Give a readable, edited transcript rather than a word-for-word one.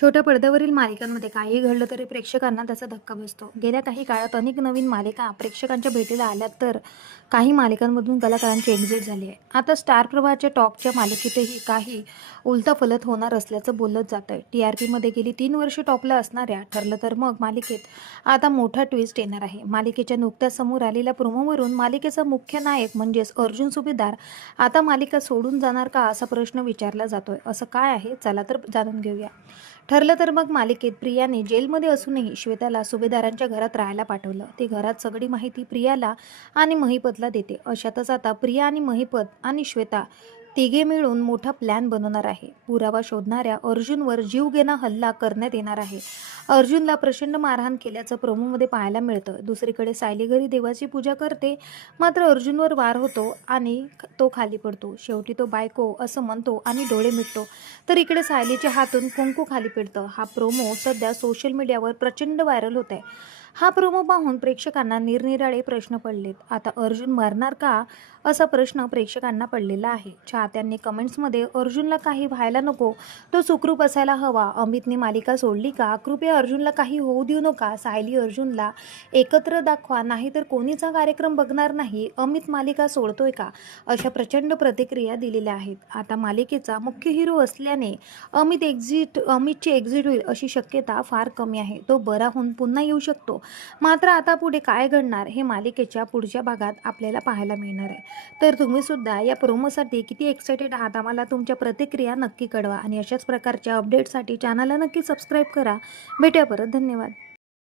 छोट्या पडद्यावरील मालिकांमध्ये काहीही घडलं तरी प्रेक्षकांना त्याचा धक्का बसतो. गेल्या काही काळात अनेक नवीन मालिका प्रेक्षकांच्या भेटीला आल्यात, तर काही मालिकांमधून कलाकारांची एक्झिट झाली आहे. आता स्टार प्रवाहाच्या टॉकच्या मालिकेतही काही उलथापालथ होणार असल्याचं बोललं जातंय. TRPमध्ये गेली 3 वर्षे टॉपला असणाऱ्या ठरलं तर मग मालिकेत आता मोठा ट्विस्ट येणार आहे. मालिकेच्या नुकत्याच समोर आलेल्या प्रोमोवरून मालिकेचा मुख्य नायक म्हणजेच अर्जुन सुभेदार आता मालिका सोडून जाणार का, असा प्रश्न विचारला जातोय. असं काय आहे, चला तर जाणून घेऊया. ठरलं तर मग मालिकेत प्रियाने जेलमध्ये असूनही श्वेताला सुभेदारांच्या घरात राहायला पाठवलं. ती घरात सगळी माहिती प्रियाला आणि महिपतला देते. अशातच आता प्रिया आणि महिपत आणि श्वेता तिघे मिळून मोठा प्लॅन बनवणार आहे. पुरावा शोधणाऱ्या अर्जुनवर जीवघेणा हल्ला करण्यात येणार आहे. अर्जुनला प्रचंड मारहाण केल्याचं प्रोमोमध्ये पाहायला मिळतं. दुसरीकडे सायली घरी देवाची पूजा करते, मात्र अर्जुनवर वार होतो आणि तो खाली पडतो. शेवटी तो बायको असं म्हणतो आणि डोळे मिटतो. तर इकडे सायलीच्या हातून कुंकू खाली पडतं. हा प्रोमो सध्या सोशल मीडियावर प्रचंड व्हायरल होत आहे. हा प्रोमो पाहून प्रेक्षकांना निरनिराळे प्रश्न पडलेत. आता अर्जुन मरणार का, असा प्रश्न प्रेक्षकांना पडलेला आहे. चाहत्यांनी कमेंट्समध्ये अर्जुनला काही व्हायला नको, तो सुखरूप असायला हवा, अमितने मालिका सोडली का, कृपया अर्जुनला काही होऊ देऊ नका, सायली अर्जुनला एकत्र दाखवा, नाहीतर कोणीचा कार्यक्रम बघणार नाही, अमित मालिका सोडतोय का, अशा प्रचंड प्रतिक्रिया दिलेल्या आहेत. आता मालिकेचा मुख्य हिरो असल्याने अमितची एक्झिट होईल अशी शक्यता फार कमी आहे. तो बरा होऊन पुन्हा येऊ शकतो. मात्र आता पुढे काय घडणार हे मालिकेच्या पुढच्या भागात आपल्याला पाहायला मिळणार आहे. तर तुम्ही सुद्धा या प्रोमोसाठी किती एक्सायटेड आहात, आम्हाला तुमच्या प्रतिक्रिया नक्की कळवा आणि अशाच प्रकारच्या अपडेटसाठी चॅनलला नक्की सबस्क्राईब करा. भेटूया परत. धन्यवाद.